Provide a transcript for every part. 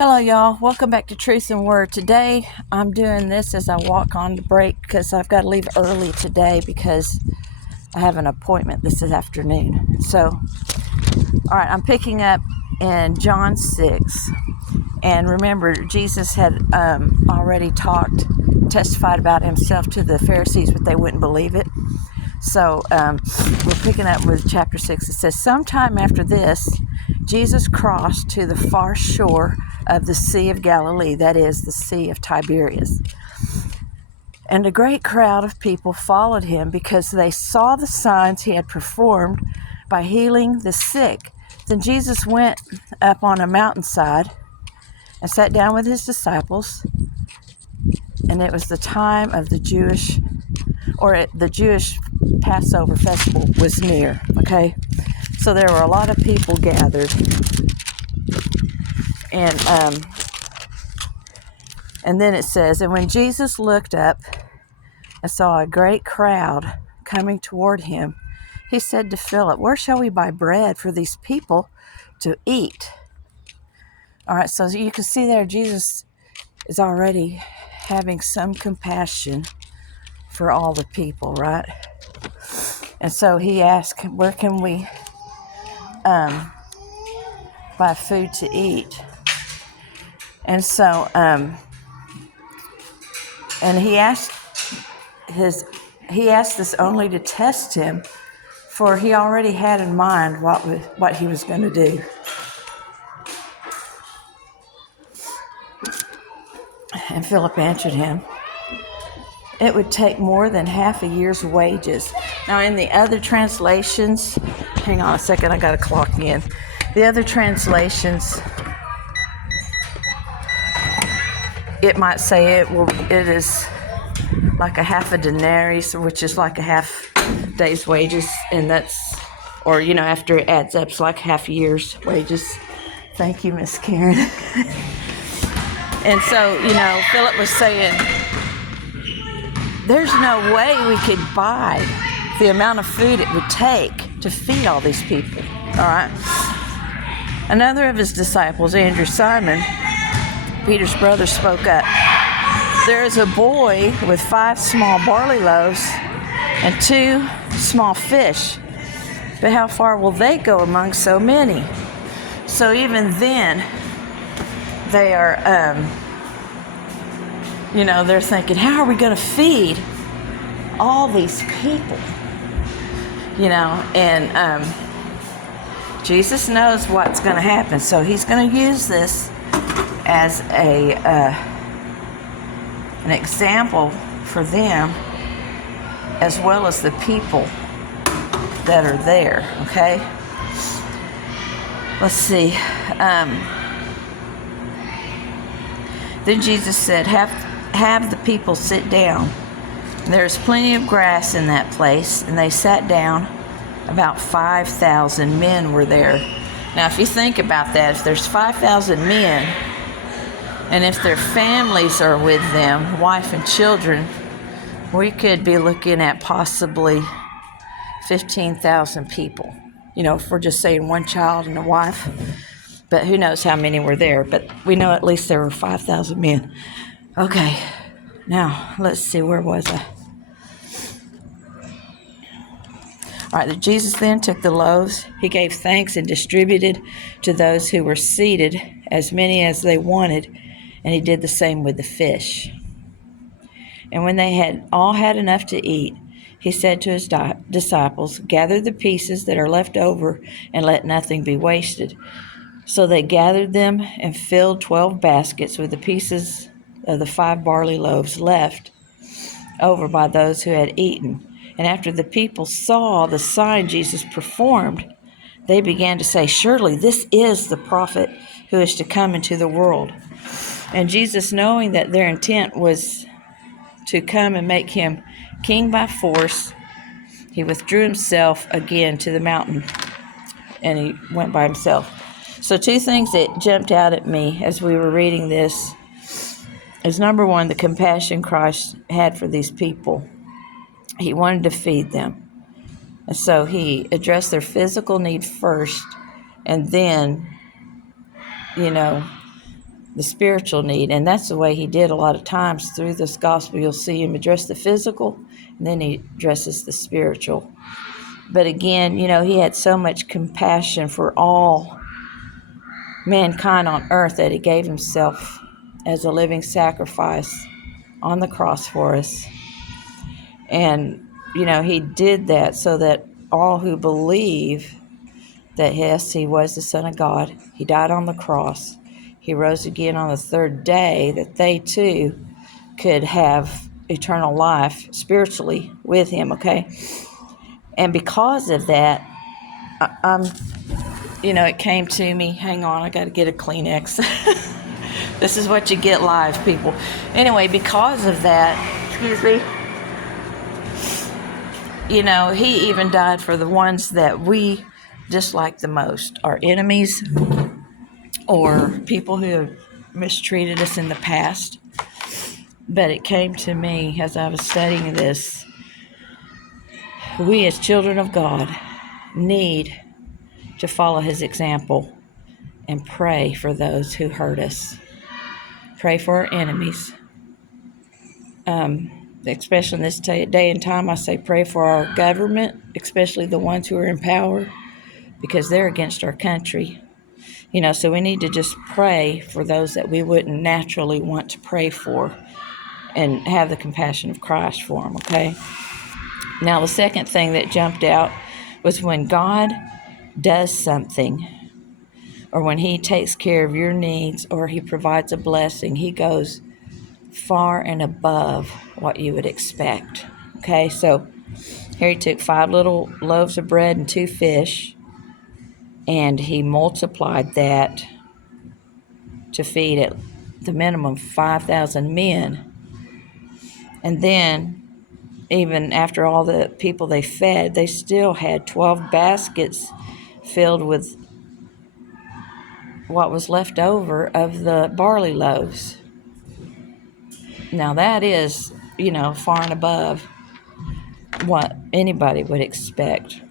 Hello, y'all. Welcome back to Truth and Word. Today, I'm doing this as I walk on the break because I've got to leave early today because I have an appointment this afternoon. All right, I'm picking up in John 6. And remember, Jesus had already testified about himself to the Pharisees, but they wouldn't believe it. We're picking up with chapter 6. It says, sometime after this, Jesus crossed to the far shore of the Sea of Galilee, that is, the Sea of Tiberias. And a great crowd of people followed him because they saw the signs he had performed by healing the sick. Then Jesus went up on a mountainside and sat down with his disciples, and it was the time of the Jewish Passover festival was near, okay? So there were a lot of people gathered, and then it says, and when Jesus looked up and saw a great crowd coming toward him, he said to Philip, where shall we buy bread for these people to eat? All right, so you can see there Jesus is already having some compassion for all the people, right? And so he asked, where can we buy food to eat? And so, and he asked this only to test him, for he already had in mind what he was going to do. And Philip answered him, it would take more than half a year's wages. Now, in the other translations, hang on a second, I got to clock in. The other translations, it might say it is like a half a denarius, which is like a half day's wages, and after it adds up, it's like half a year's wages. Thank you, Miss Karen. And so, Philip was saying, there's no way we could buy the amount of food it would take to feed all these people. All right. Another of his disciples, Andrew, Simon, Peter's brother, spoke up. There is a boy with 5 small barley loaves and 2 small fish, but how far will they go among so many? So even then, they are, they're thinking, how are we going to feed all these people? And Jesus knows what's going to happen. So he's going to use this as an example for them, as well as the people that are there, okay? Let's see. Then Jesus said, have the people sit down. There's plenty of grass in that place, and they sat down. About 5,000 men were there. Now, if you think about that, if there's 5,000 men, and if their families are with them, wife and children, we could be looking at possibly 15,000 people. If we're just saying one child and a wife, but who knows how many were there. But we know at least there were 5,000 men. Okay, now let's see, where was I? All right, Jesus then took the loaves. He gave thanks and distributed to those who were seated, as many as they wanted, and he did the same with the fish. And when they had all had enough to eat, he said to his disciples, gather the pieces that are left over and let nothing be wasted. So they gathered them and filled 12 baskets with the pieces of the 5 barley loaves left over by those who had eaten. And after the people saw the sign Jesus performed, they began to say, surely this is the prophet who is to come into the world. And Jesus, knowing that their intent was to come and make him king by force, he withdrew himself again to the mountain, and he went by himself. So 2 things that jumped out at me as we were reading this is, number 1, the compassion Christ had for these people. He wanted to feed them. And so he addressed their physical need first, and then, the spiritual need. And that's the way he did a lot of times through this gospel. You'll see him address the physical, and then he addresses the spiritual. But again, he had so much compassion for all mankind on earth that he gave himself as a living sacrifice on the cross for us. And, he did that so that all who believe that, yes, he was the Son of God, he died on the cross, he rose again on the third day, that they too could have eternal life spiritually with him, okay? And because of that, it came to me. Hang on, I got to get a Kleenex. This is what you get live, people. Anyway, because of that, excuse me, he even died for the ones that we dislike the most, our enemies or people who have mistreated us in the past. But it came to me as I was studying this, we as children of God need to follow his example and pray for those who hurt us. Pray for our enemies. Especially in this day and time, I say pray for our government, especially the ones who are in power, because they're against our country. So we need to just pray for those that we wouldn't naturally want to pray for and have the compassion of Christ for them, okay? Now, the second thing that jumped out was when God does something, or when he takes care of your needs, or he provides a blessing, he goes far and above what you would expect. Okay, so here he took 5 little loaves of bread and 2 fish, and he multiplied that to feed at the minimum 5,000 men. And then, even after all the people they fed, they still had 12 baskets filled with what was left over of the barley loaves. Now that is, far and above what anybody would expect.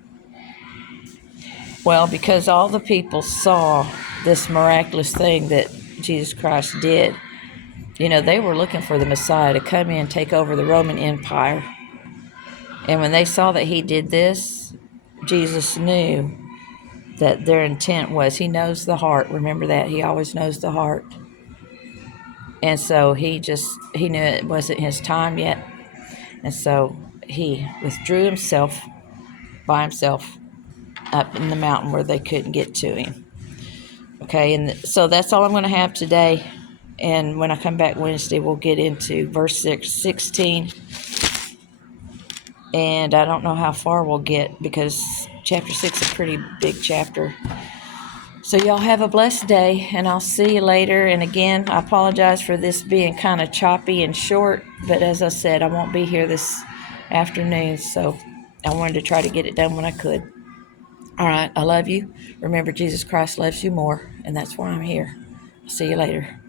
Well, because all the people saw this miraculous thing that Jesus Christ did, they were looking for the Messiah to come in and take over the Roman Empire. And when they saw that he did this, Jesus knew that their intent was, he knows the heart. Remember that. He always knows the heart. And so he knew it wasn't his time yet. And so he withdrew himself by himself up in the mountain where they couldn't get to him. Okay, and so that's all I'm going to have today. And when I come back Wednesday, we'll get into verse 16. And I don't know how far we'll get because chapter 6 is a pretty big chapter. So y'all have a blessed day, and I'll see you later. And again, I apologize for this being kind of choppy and short, but as I said, I won't be here this afternoon, so I wanted to try to get it done when I could. All right, I love you. Remember, Jesus Christ loves you more, and that's why I'm here. I'll see you later.